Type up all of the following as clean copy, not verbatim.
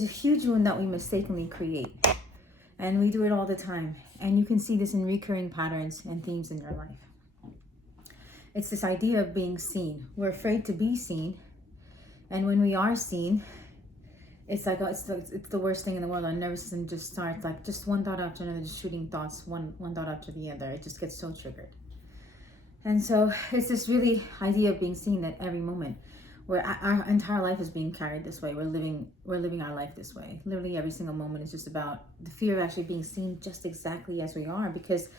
It's a huge wound that we mistakenly create, and we do it all the time. And you can see this in recurring patterns and themes in your life. It's this idea of being seen. We're afraid to be seen, and when we are seen, it's like it's the worst thing in the world. Our nervous system just starts like just one thought after another, just shooting thoughts, one thought after the other. It just gets so triggered. And so it's this really idea of being seen that every moment, where our entire life is being carried this way. We're living our life this way. Literally every single moment is just about the fear of actually being seen just exactly as we are. Because,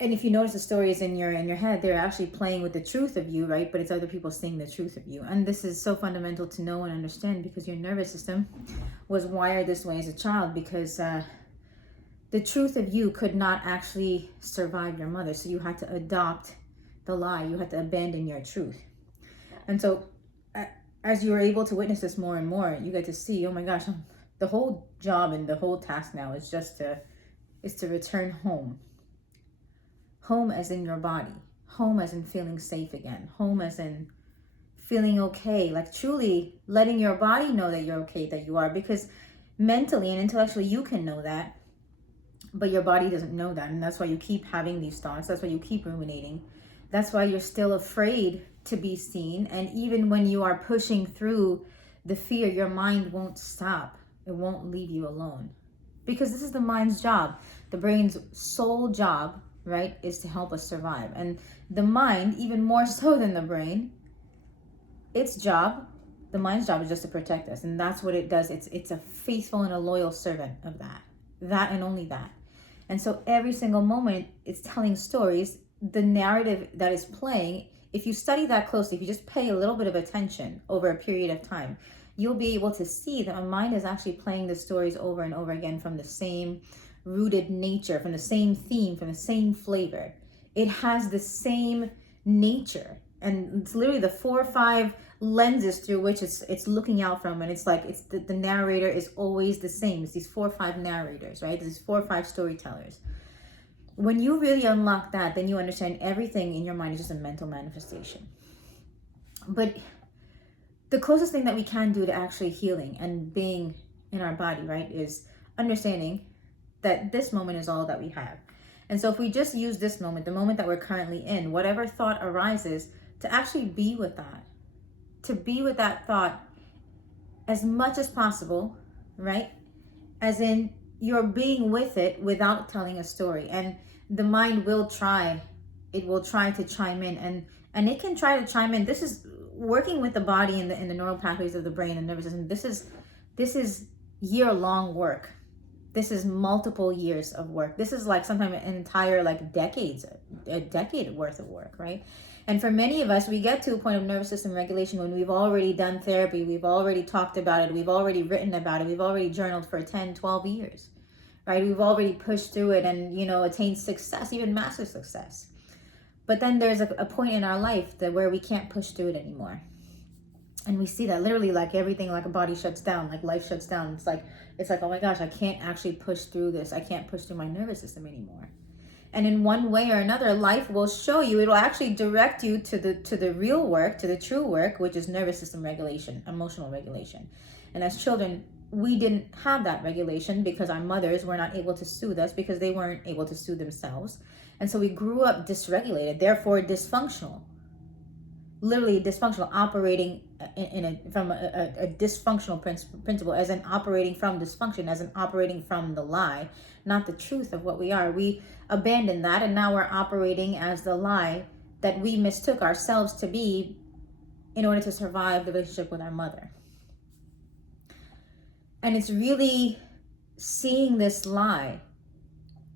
and if you notice the stories in your head, they're actually playing with the truth of you, right? But it's other people seeing the truth of you. And this is so fundamental to know and understand, because your nervous system was wired this way as a child, because the truth of you could not actually survive your mother. So you had to adopt the lie. You had to abandon your truth. And so as you are able to witness this more and more, you get to see, oh my gosh, the whole job and the whole task now is just to return home. Home as in your body. Home as in feeling safe again. Home as in feeling okay. Like truly letting your body know that you're okay, that you are. Because mentally and intellectually you can know that, but your body doesn't know that. And that's why you keep having these thoughts. That's why you keep ruminating. That's why you're still afraid to be seen. And even when you are pushing through the fear, your mind won't stop. It won't leave you alone. Because this is the mind's job. The brain's sole job, right, is to help us survive. And the mind, even more so than the brain, its job, the mind's job is just to protect us. And that's what it does. It's a faithful and a loyal servant of that. That and only that. And so every single moment it's telling stories. The narrative that is playing, if you study that closely, if you just pay a little bit of attention over a period of time, you'll be able to see that my mind is actually playing the stories over and over again from the same rooted nature, from the same theme, from the same flavor. It has the same nature. And it's literally the 4 or 5 lenses through which it's looking out from. And it's like it's the narrator is always the same. It's these 4 or 5 narrators, right? These 4 or 5 storytellers. When you really unlock that, then you understand everything in your mind is just a mental manifestation. But the closest thing that we can do to actually healing and being in our body, right, is understanding that this moment is all that we have. And so if we just use this moment, the moment that we're currently in, whatever thought arises, to actually be with that, to be with that thought as much as possible, right? As in you're being with it without telling a story. And the mind will try, it will try to chime in, and it can try to chime in. This is working with the body and the neural pathways of the brain and nervous system. This is year-long work. This is multiple years of work. This is like sometimes an entire like a decade worth of work, right? And for many of us, we get to a point of nervous system regulation when we've already done therapy, we've already talked about it, we've already written about it, we've already journaled for 10, 12 years, right? We've already pushed through it and, attained success, even massive success. But then there's a point in our life where we can't push through it anymore. And we see that literally like everything, like a body shuts down, like life shuts down. It's like, oh my gosh, I can't actually push through this. I can't push through my nervous system anymore. And in one way or another, life will show you, it will actually direct you to the real work, to the true work, which is nervous system regulation, emotional regulation. And as children, we didn't have that regulation because our mothers were not able to soothe us because they weren't able to soothe themselves. And so we grew up dysregulated, therefore dysfunctional. Literally dysfunctional, operating from a dysfunctional principle, as in operating from dysfunction, as in operating from the lie, not the truth of what we are. We abandoned that, and now we're operating as the lie that we mistook ourselves to be in order to survive the relationship with our mother. And it's really seeing this lie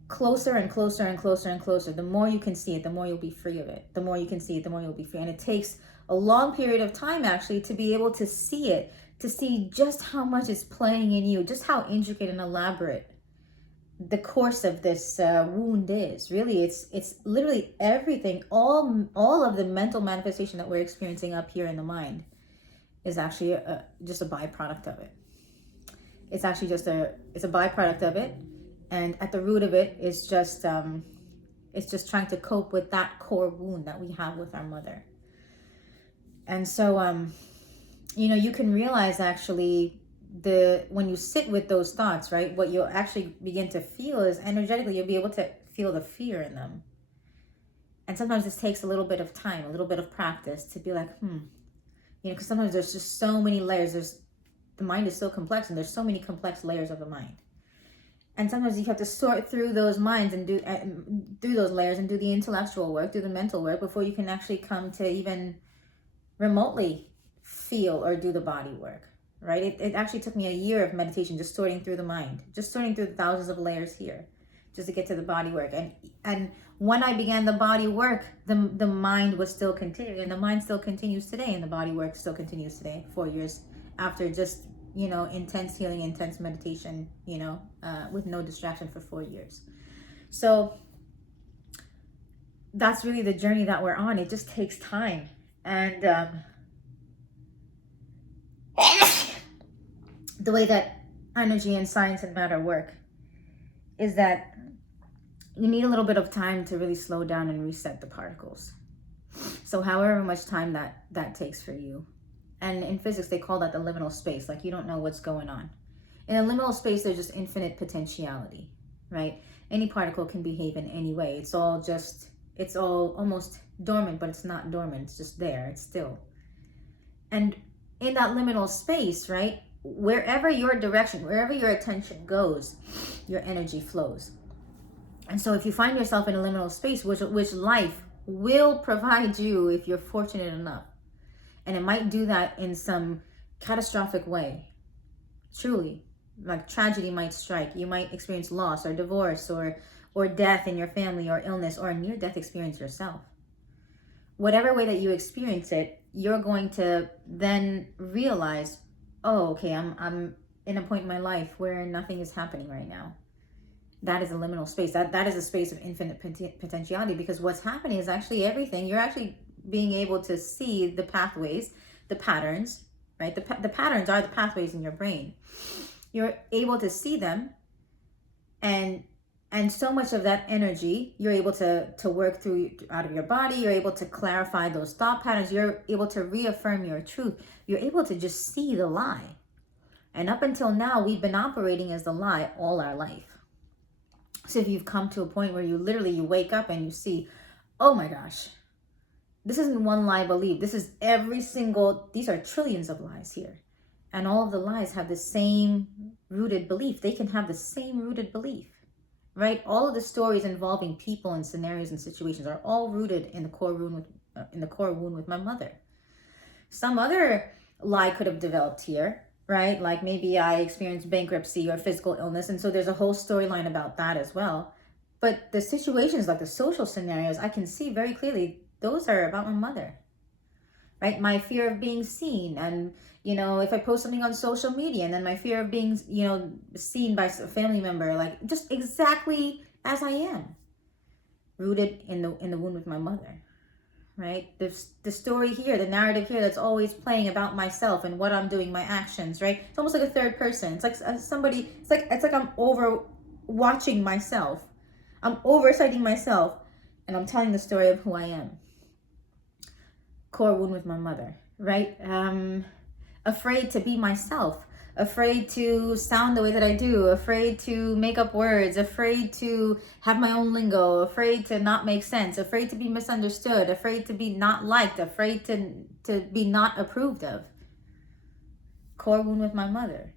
closer and closer and closer and closer. The more you can see it, the more you'll be free of it. The more you can see it, the more you'll be free. And it takes a long period of time actually to be able to see it, to see just how much it's playing in you, just how intricate and elaborate the course of this wound is. Really, it's literally everything. All of the mental manifestation that we're experiencing up here in the mind is actually just a byproduct of it. It's actually just it's a byproduct of it. And at the root of it is just, it's just trying to cope with that core wound that we have with our mother. And so, you can realize actually when you sit with those thoughts, right, what you'll actually begin to feel is energetically, you'll be able to feel the fear in them. And sometimes this takes a little bit of time, a little bit of practice to be like, because sometimes there's just so many layers. The mind is so complex, and there's so many complex layers of the mind. And sometimes you have to sort through those minds and do through those layers and do the intellectual work, do the mental work before you can actually come to even remotely feel or do the body work, right? It actually took me a year of meditation, just sorting through the mind, just sorting through the thousands of layers here, just to get to the body work. And when I began the body work, the mind was still continuing, and the mind still continues today, and the body work still continues today, 4 years after just, intense healing, intense meditation, with no distraction for 4 years. So that's really the journey that we're on. It just takes time. And the way that energy and science and matter work is that you need a little bit of time to really slow down and reset the particles. So however much time that takes for you. And in physics, they call that the liminal space. Like, you don't know what's going on. In a liminal space, there's just infinite potentiality, right? Any particle can behave in any way. It's all almost dormant, but it's not dormant. It's just there. It's still. And in that liminal space, right, wherever your direction, wherever your attention goes, your energy flows. And so if you find yourself in a liminal space, which life will provide you if you're fortunate enough, and it might do that in some catastrophic way, truly, like tragedy might strike. You might experience loss or divorce or death in your family, or illness, or a near-death experience yourself. Whatever way that you experience it, you're going to then realize, oh, okay, I'm in a point in my life where nothing is happening right now. That is a liminal space. That is a space of infinite potentiality, because what's happening is actually everything. You're actually being able to see the pathways, the patterns, right? The patterns are the pathways in your brain. You're able to see them, and so much of that energy you're able to work through out of your body. You're able to clarify those thought patterns. You're able to reaffirm your truth. You're able to just see the lie. And up until now, we've been operating as the lie all our life. So if you've come to a point where you wake up and you see, oh my gosh, this isn't one lie believed. This is these are trillions of lies here. And all of the lies have the same rooted belief. They can have the same rooted belief, right? All of the stories involving people and scenarios and situations are all rooted in the core wound with my mother. Some other lie could have developed here, right? Like maybe I experienced bankruptcy or physical illness, and so there's a whole storyline about that as well. But the situations, like the social scenarios, I can see very clearly those are about my mother, right? My fear of being seen, and if I post something on social media, and then my fear of being seen by a family member, like just exactly as I am, rooted in the wound with my mother. Right? The story here, the narrative here that's always playing about myself and what I'm doing, my actions, right? It's almost like a third person. It's like it's like I'm over watching myself. I'm oversighting myself, and I'm telling the story of who I am. Core wound with my mother, right? Afraid to be myself, afraid to sound the way that I do, afraid to make up words, afraid to have my own lingo, afraid to not make sense, afraid to be misunderstood, afraid to be not liked, afraid to be not approved of. Core wound with my mother.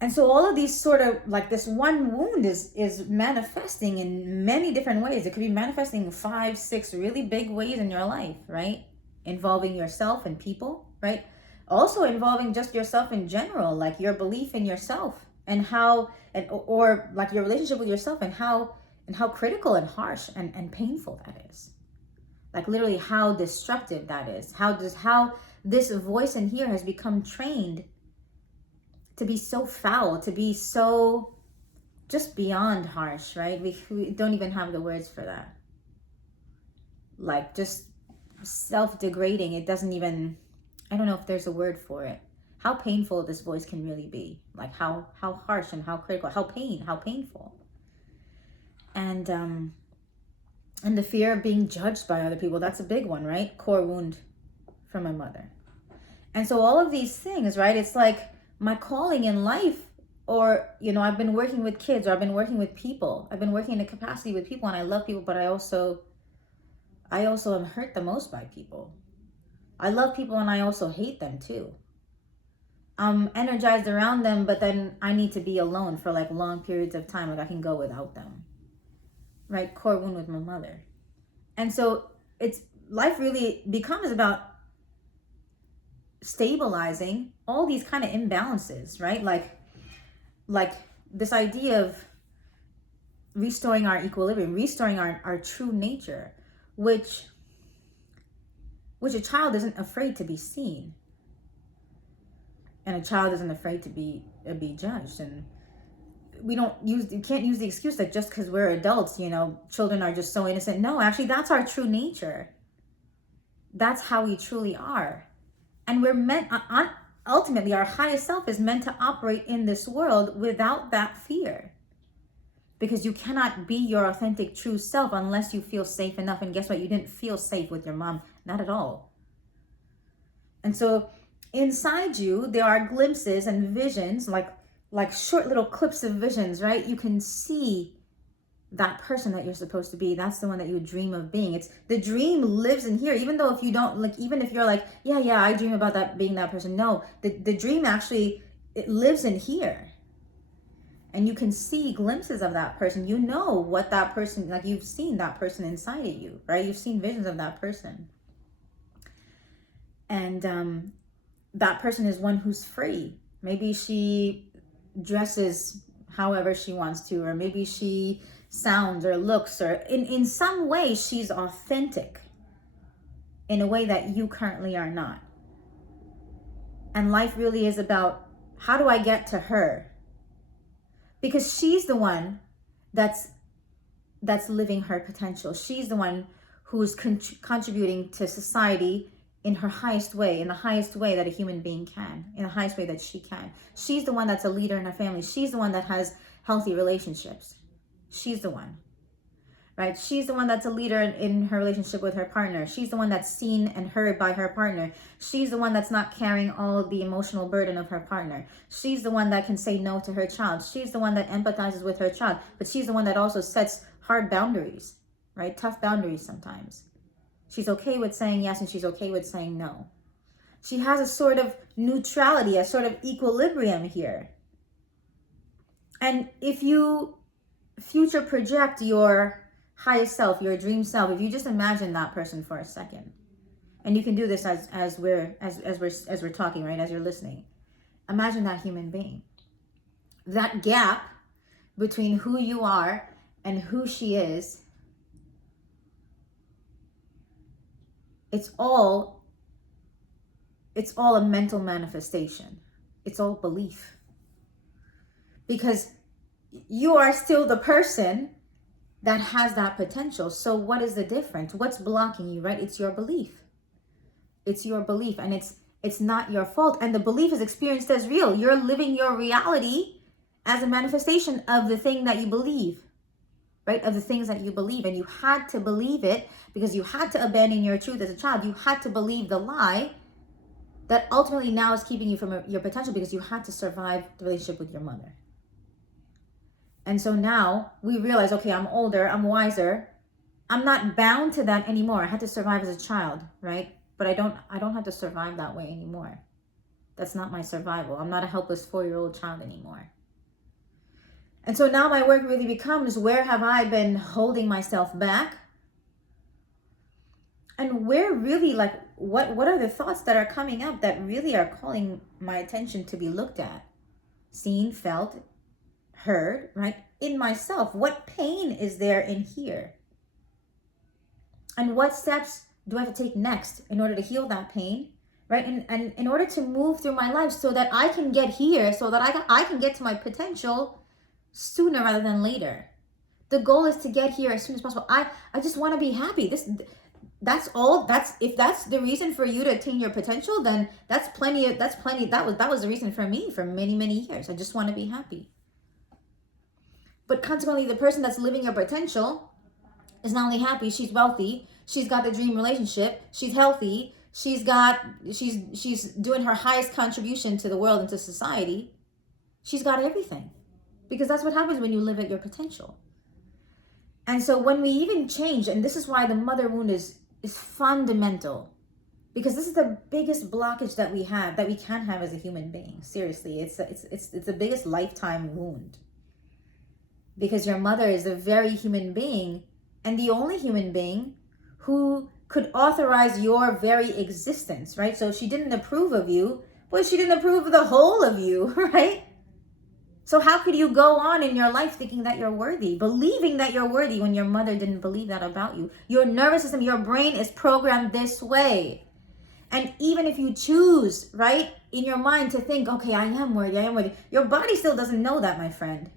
And so all of these sort of, like, this one wound is manifesting in many different ways. It could be manifesting in 5, 6 really big ways in your life, right? Involving yourself and people, right? Also involving just yourself in general, like your belief in yourself and how, or like your relationship with yourself, and how critical and harsh and painful that is. Like literally how destructive that is. How this voice in here has become trained to be so foul, to be so just beyond harsh, right? We don't even have the words for that. Like just self-degrading. It doesn't even, I don't know if there's a word for it. How painful this voice can really be. Like how harsh and how critical, how painful. And the fear of being judged by other people, that's a big one, right? Core wound from my mother. And so all of these things, right? It's like my calling in life, or, you know, I've been working with kids, or I've been working with people. I've been working in a capacity with people, and I love people, but I also am hurt the most by people. I love people, and I also hate them too. I'm energized around them, but then I need to be alone for like long periods of time. Like I can go without them. Right? Core wound with my mother. And so it's life really becomes about stabilizing all these kind of imbalances, right? Like this idea of restoring our equilibrium, restoring our true nature, which a child isn't afraid to be seen. And a child isn't afraid to be judged. And you can't use the excuse that just because we're adults, you know, children are just so innocent. No, actually, that's our true nature. That's how we truly are. And we're meant, ultimately, our highest self is meant to operate in this world without that fear. Because you cannot be your authentic true self unless you feel safe enough. And guess what? You didn't feel safe with your mom. Not at all. And so inside you, there are glimpses and visions, like short little clips of visions, right? You can see that person that you're supposed to be. That's the one that you dream of being. It's the dream lives in here. Even though if you don't, like, even if you're like, yeah, I dream about that being that person. No, the dream actually, it lives in here. And you can see glimpses of that person. You know what that person, like you've seen that person inside of you, right? You've seen visions of that person. And that person is one who's free. Maybe she dresses however she wants to, or maybe she sounds or looks, or in some way she's authentic in a way that you currently are not. And life really is about, how do I get to her? Because she's the one that's living her potential. She's the one who's contributing to society in her highest way, in the highest way that a human being can, in the highest way that she can. She's the one that's a leader in her family. She's the one that has healthy relationships. She's the one, right? She's the one that's a leader in her relationship with her partner. She's the one that's seen and heard by her partner. She's the one that's not carrying all the emotional burden of her partner. She's the one that can say no to her child. She's the one that empathizes with her child, but she's the one that also sets hard boundaries, right? Tough boundaries sometimes. She's okay with saying yes, and she's okay with saying no. She has a sort of neutrality, a sort of equilibrium here. And if you future project your highest self, your dream self, if you just imagine that person for a second, and you can do this as we're talking, right? As you're listening, imagine that human being. That gap between who you are and who she is. It's all a mental manifestation. It's all belief. Because you are still the person that has that potential. So what is the difference? What's blocking you, right? It's your belief. It's your belief, and it's not your fault. And the belief is experienced as real. You're living your reality as a manifestation of the thing that you believe. Right? Of the things that you believe. And you had to believe it because you had to abandon your truth as a child. You had to believe the lie that ultimately now is keeping you from your potential, because you had to survive the relationship with your mother. And so now we realize, okay, I'm older, I'm wiser. I'm not bound to that anymore. I had to survive as a child, right? But I don't have to survive that way anymore. That's not my survival. I'm not a helpless 4-year-old child anymore. And so now my work really becomes, where have I been holding myself back? And where really, like, what are the thoughts that are coming up that really are calling my attention to be looked at, seen, felt, heard, right? In myself, what pain is there in here? And what steps do I have to take next in order to heal that pain, right? And in order to move through my life so that I can get here, so that I can get to my potential sooner rather than later. The goal is to get here as soon as possible. I just want to be happy. That's all. If that's the reason for you to attain your potential, then that's plenty. That was the reason for me for many, many years. I just want to be happy. But consequently, the person that's living your potential is not only happy, she's wealthy, she's got the dream relationship, she's healthy, she's doing her highest contribution to the world and to society. She's got everything, because that's what happens when you live at your potential. And so when we even change, and this is why the mother wound is fundamental, because this is the biggest blockage that we have, that we can have as a human being. Seriously, it's the biggest lifetime wound, because your mother is a very human being, and the only human being who could authorize your very existence, right? So if she didn't approve of you, well, she didn't approve of the whole of you, right? So how could you go on in your life thinking that you're worthy, believing that you're worthy, when your mother didn't believe that about you? Your nervous system, your brain is programmed this way. And even if you choose, right, in your mind to think, okay, I am worthy, your body still doesn't know that, my friend.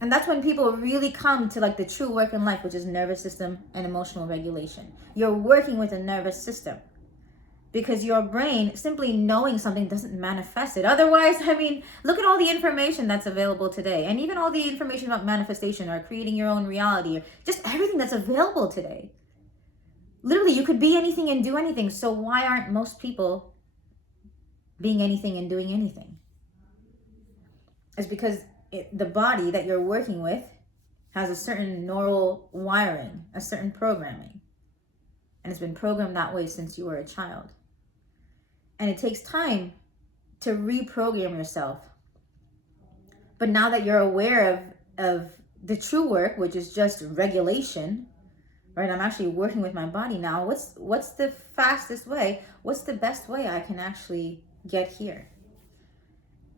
And that's when people really come to like the true work in life, which is nervous system and emotional regulation. You're working with a nervous system, because your brain simply knowing something doesn't manifest it. Otherwise, I mean, look at all the information that's available today, and even all the information about manifestation or creating your own reality, or just everything that's available today. Literally, you could be anything and do anything. So why aren't most people being anything and doing anything? It's because the body that you're working with has a certain neural wiring, a certain programming. And it's been programmed that way since you were a child. And it takes time to reprogram yourself. But now that you're aware of the true work, which is just regulation, right? I'm actually working with my body now. What's the fastest way? What's the best way I can actually get here?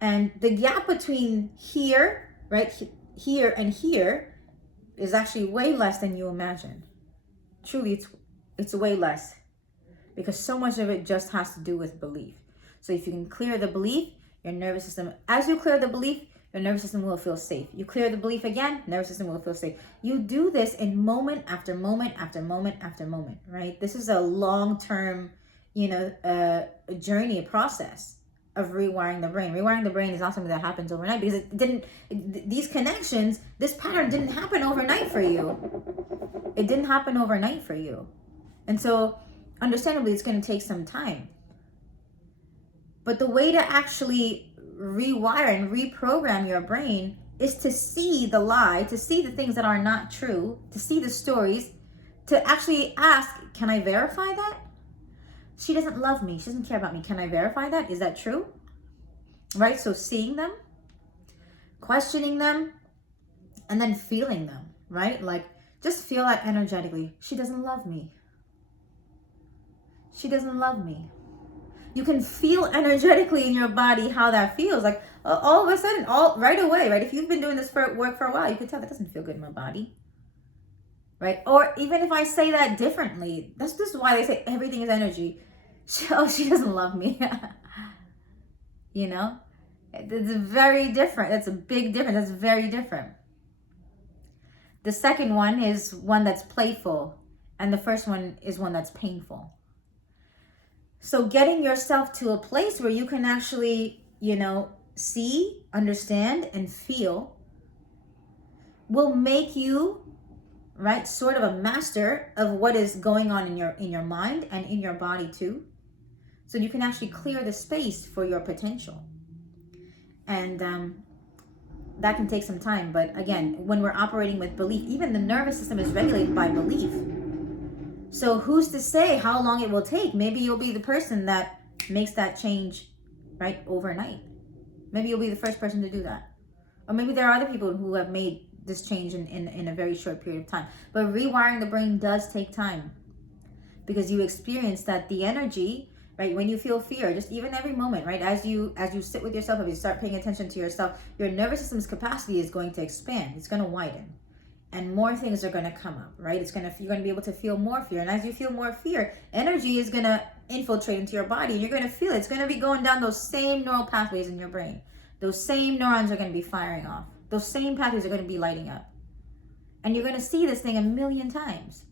And the gap between here, right, here and here is actually way less than you imagine. Truly, it's way less, because so much of it just has to do with belief. So if you can clear the belief, your nervous system, as you clear the belief, your nervous system will feel safe. You clear the belief again, nervous system will feel safe. You do this in moment after moment after moment after moment, right? This is a long-term, journey, a process of rewiring the brain. Rewiring the brain is not something that happens overnight, because these connections, this pattern didn't happen overnight for you. It didn't happen overnight for you. And so understandably, it's going to take some time. But the way to actually rewire and reprogram your brain is to see the lie, to see the things that are not true, to see the stories, to actually ask, can I verify that? She doesn't love me. She doesn't care about me. Can I verify that? Is that true? Right? So seeing them, questioning them, and then feeling them, right? Like, just feel that energetically. She doesn't love me. She doesn't love me. You can feel energetically in your body how that feels. Like, all of a sudden, right away, right? If you've been doing this work for a while, you can tell that doesn't feel good in my body. Right? Or even if I say that differently, this is why they say everything is energy. She doesn't love me. It's very different. That's a big difference. That's very different. The second one is one that's playful, and the first one is one that's painful. So getting yourself to a place where you can actually, see, understand, and feel will make you, right, sort of a master of what is going on in your mind and in your body too. So you can actually clear the space for your potential. And that can take some time. But again, when we're operating with belief, even the nervous system is regulated by belief. So who's to say how long it will take? Maybe you'll be the person that makes that change, right, overnight. Maybe you'll be the first person to do that. Or maybe there are other people who have made this change in a very short period of time. But rewiring the brain does take time, because you experience that the energy, right, when you feel fear, just even every moment, right, as you sit with yourself, if you start paying attention to yourself, your nervous system's capacity is going to expand. It's going to widen. And more things are going to come up, right? You're going to be able to feel more fear. And as you feel more fear, energy is going to infiltrate into your body. And you're going to feel it. It's going to be going down those same neural pathways in your brain. Those same neurons are going to be firing off. Those same pathways are going to be lighting up. And you're going to see this thing a million times.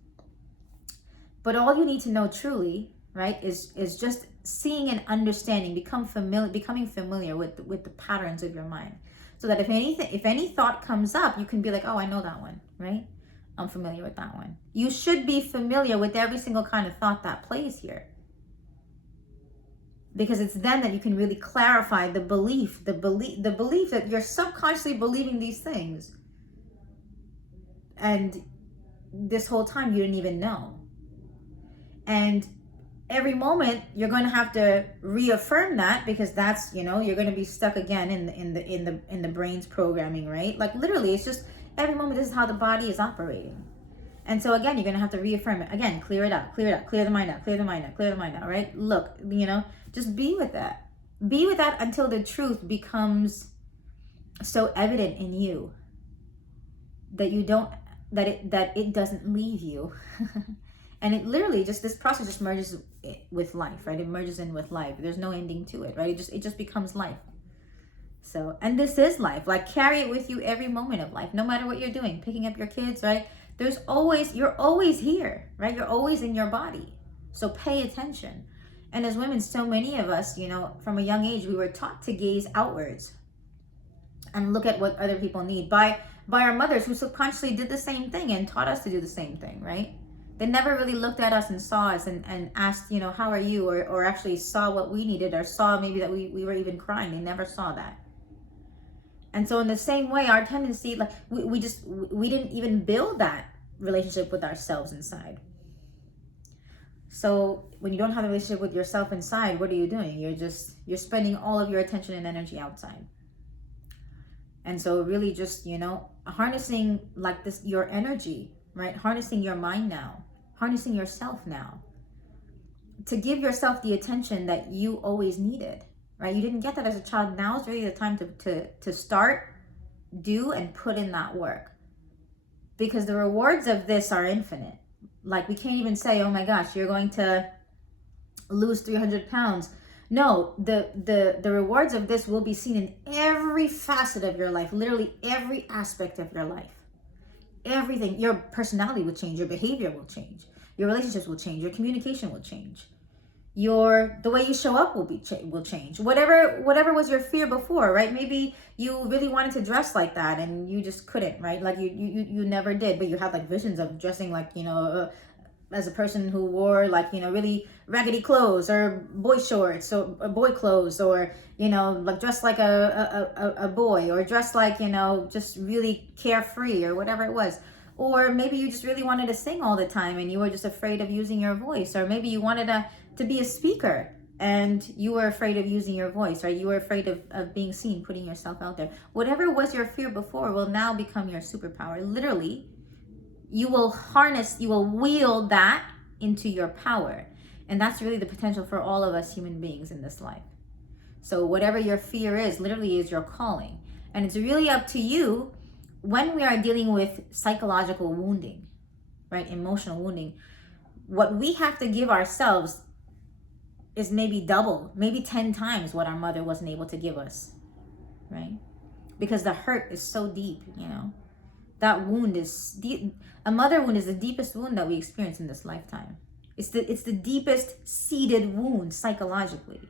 But all you need to know truly, right, is just seeing and understanding, becoming familiar with the patterns of your mind. So that if any thought comes up, you can be like, oh, I know that one, right? I'm familiar with that one. You should be familiar with every single kind of thought that plays here. because it's then that you can really clarify the belief that you're subconsciously believing these things, and this whole time you didn't even know. And every moment you're going to have to reaffirm that, because that's, you're going to be stuck again in the brain's programming, right? Like literally, it's just every moment this is how the body is operating. And so again, you're going to have to reaffirm it again, clear it out, clear the mind out, clear the mind out, right? Look, just be with that until the truth becomes so evident in you that it doesn't leave you. And it literally this process just merges with life, right? It merges in with life. There's no ending to it, right? It just becomes life. So, and this is life. Like, carry it with you every moment of life, no matter what you're doing, picking up your kids, right? You're always here, right? You're always in your body. So pay attention. And as women, so many of us, from a young age, we were taught to gaze outwards and look at what other people need by our mothers, who subconsciously did the same thing and taught us to do the same thing, right? They never really looked at us and saw us and asked, how are you? Or actually saw what we needed, or saw maybe that we were even crying. They never saw that. And so in the same way, our tendency, like we didn't even build that relationship with ourselves inside. So when you don't have a relationship with yourself inside, what are you doing? You're spending all of your attention and energy outside. And so really just, harnessing like this, your energy, right? Harnessing your mind now, harnessing yourself now, to give yourself the attention that you always needed, right? You didn't get that as a child. Now is really the time to start, do, and put in that work, because the rewards of this are infinite. Like, we can't even say, oh my gosh, you're going to lose 300 pounds. No, the rewards of this will be seen in every facet of your life, literally every aspect of your life. Everything. Your personality will change, your behavior will change, your relationships will change, your communication will change, the way you show up will change. Whatever was your fear before, right? Maybe you really wanted to dress like that and you just couldn't, right? Like you never did, but you had like visions of dressing like, as a person who wore like, really raggedy clothes, or boy shorts, or boy clothes, or, like dressed like a boy, or dressed like, just really carefree, or whatever it was. Or maybe you just really wanted to sing all the time and you were just afraid of using your voice. Or maybe you wanted to be a speaker and you were afraid of using your voice, right? You were afraid of being seen, putting yourself out there. Whatever was your fear before will now become your superpower. Literally, you will wield that into your power. And that's really the potential for all of us human beings in this life. So whatever your fear is, literally is your calling. And it's really up to you when we are dealing with psychological wounding, right? Emotional wounding. What we have to give ourselves is maybe double, maybe 10 times what our mother wasn't able to give us, right? Because the hurt is so deep, That wound is deep. A mother wound is the deepest wound that we experience in this lifetime. It's the deepest seated wound psychologically.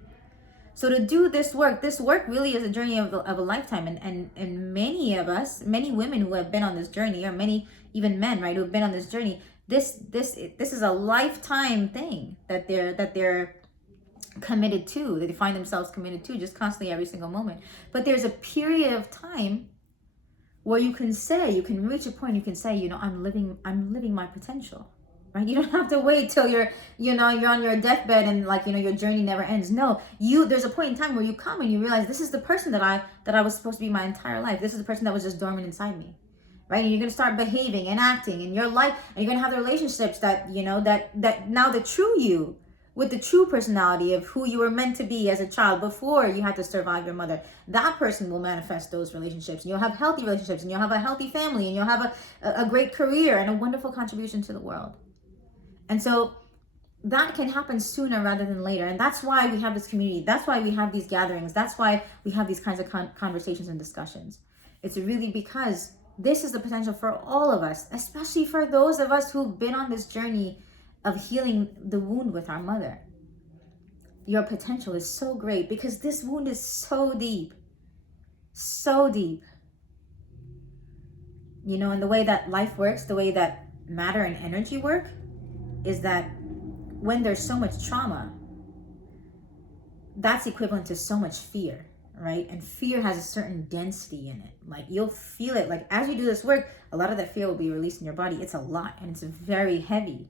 So to do this work really is a journey of a lifetime. And many of us, many women who have been on this journey, or many even men, right, who have been on this journey, this is a lifetime thing that they're committed to, that they find themselves committed to, just constantly every single moment. But there's a period of time where you can reach a point, you can say, I'm living my potential, right? You don't have to wait till you're on your deathbed and like, your journey never ends. No, there's a point in time where you come and you realize, this is the person that I was supposed to be my entire life. This is the person that was just dormant inside me, right? And you're going to start behaving and acting in your life, and you're going to have the relationships that, that now the true you, with the true personality of who you were meant to be as a child before you had to survive your mother. That person will manifest those relationships. And you'll have healthy relationships, and you'll have a healthy family, and you'll have a great career and a wonderful contribution to the world. And so that can happen sooner rather than later. And that's why we have this community. That's why we have these gatherings. That's why we have these kinds of conversations and discussions. It's really because this is the potential for all of us, especially for those of us who've been on this journey of healing the wound with our mother. Your potential is so great because this wound is so deep. So deep. And the way that life works, the way that matter and energy work, is that when there's so much trauma, that's equivalent to so much fear, right? And fear has a certain density in it. Like you'll feel it. Like as you do this work, a lot of that fear will be released in your body. It's a lot and it's very heavy.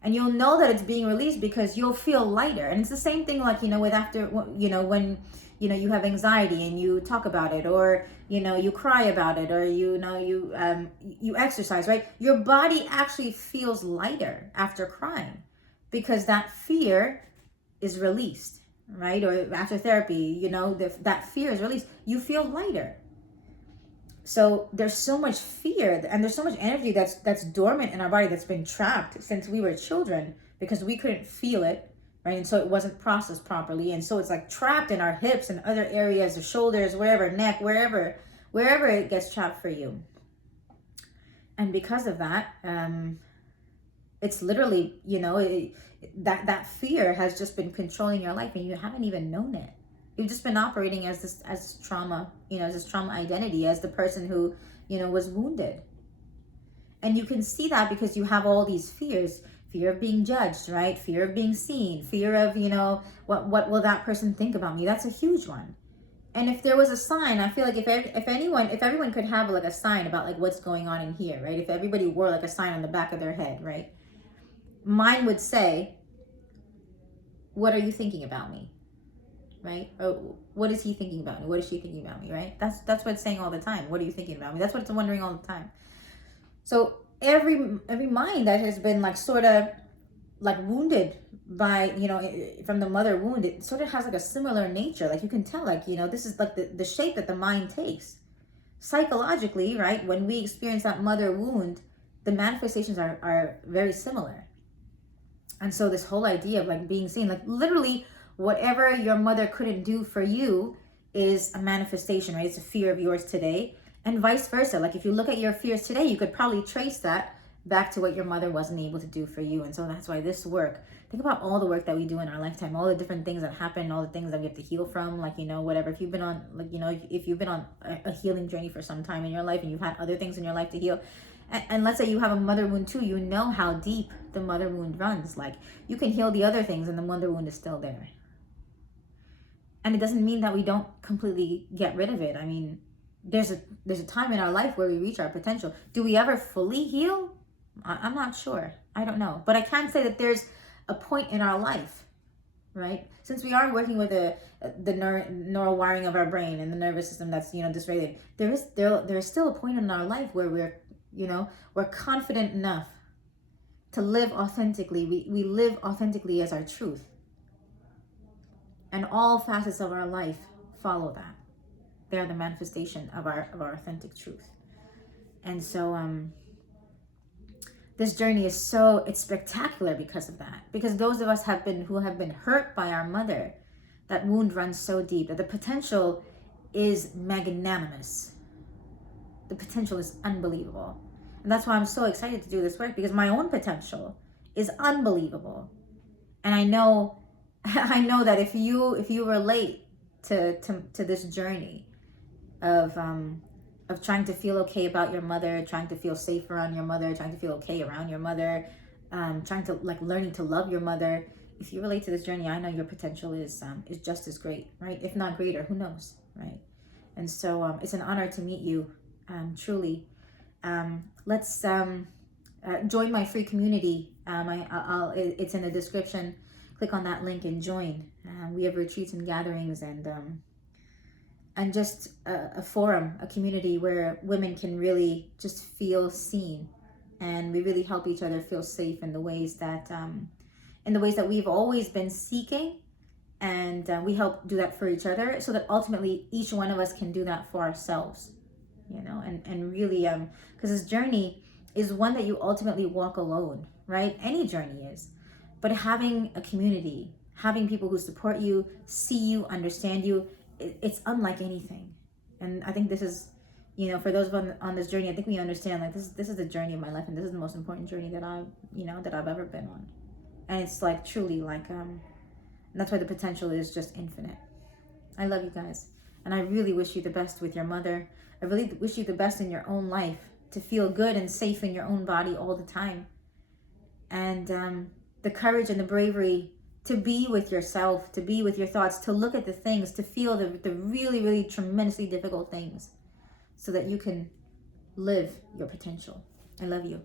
And you'll know that it's being released because you'll feel lighter. And it's the same thing like, with after, when, you have anxiety and you talk about it, or, you cry about it, or, you exercise, right? Your body actually feels lighter after crying because that fear is released, right? Or after therapy, that fear is released. You feel lighter. So there's so much fear and there's so much energy that's dormant in our body that's been trapped since we were children because we couldn't feel it, right? And so it wasn't processed properly. And so it's like trapped in our hips and other areas, the shoulders, wherever, neck, wherever it gets trapped for you. And because of that, it's literally, that fear has just been controlling your life and you haven't even known it. You've just been operating as trauma, as this trauma identity, as the person who, was wounded. And you can see that because you have all these fears, fear of being judged, right? Fear of being seen, fear of, what will that person think about me? That's a huge one. And if there was a sign, I feel like if everyone could have like a sign about like what's going on in here, right? If everybody wore like a sign on the back of their head, right? Mine would say, what are you thinking about me? Right? Or what is he thinking about me? What is she thinking about me? Right? That's what it's saying all the time. What are you thinking about me? That's what it's wondering all the time. So every mind that has been like sort of like wounded by, from the mother wound, it sort of has like a similar nature. Like you can tell, like, this is like the shape that the mind takes. Psychologically, right? When we experience that mother wound, the manifestations are very similar. And so this whole idea of like being seen, like literally whatever your mother couldn't do for you is a manifestation, right? It's a fear of yours today, and vice versa. Like if you look at your fears today, you could probably trace that back to what your mother wasn't able to do for you. And so that's why this work, think about all the work that we do in our lifetime, all the different things that happen, all the things that we have to heal from, like, whatever. If you've been on, like, if you've been on a healing journey for some time in your life and you've had other things in your life to heal, and let's say you have a mother wound too, you know how deep the mother wound runs. Like you can heal the other things and the mother wound is still there. And it doesn't mean that we don't completely get rid of it. I mean, there's a time in our life where we reach our potential. Do we ever fully heal? I'm not sure. I don't know. But I can say that there's a point in our life, right? Since we are working with the neural wiring of our brain and the nervous system that's, dysregulated, there is still a point in our life where we're confident enough to live authentically. We live authentically as our truth. And all facets of our life follow that. They are the manifestation of our authentic truth. And so this journey is it's spectacular because of that. Because those of us who have been hurt by our mother, that wound runs so deep that the potential is magnanimous. The potential is unbelievable. And that's why I'm so excited to do this work, because my own potential is unbelievable. And I know that if you relate to this journey of trying to feel okay about your mother, trying to feel safe around your mother, trying to feel okay around your mother, trying to learning to love your mother, if you relate to this journey, I know your potential is just as great, right? If not greater, who knows, right? And so it's an honor to meet you, truly. Let's join my free community. It's in the description. Click on that link and join. We have retreats and gatherings and just a forum, a community where women can really just feel seen, and we really help each other feel safe in the ways that we've always been seeking, and we help do that for each other, so that ultimately each one of us can do that for ourselves, and really because this journey is one that you ultimately walk alone, right? Any journey is. But having a community, having people who support you, see you, understand you, it's unlike anything. And I think this is, for those on this journey, I think we understand, like, this is the journey of my life, and this is the most important journey that I've ever been on. And it's like truly like, and that's why the potential is just infinite. I love you guys. And I really wish you the best with your mother. I really wish you the best in your own life, to feel good and safe in your own body all the time. And the courage and the bravery to be with yourself, to be with your thoughts, to look at the things, to feel the really, really tremendously difficult things so that you can live your potential. I love you.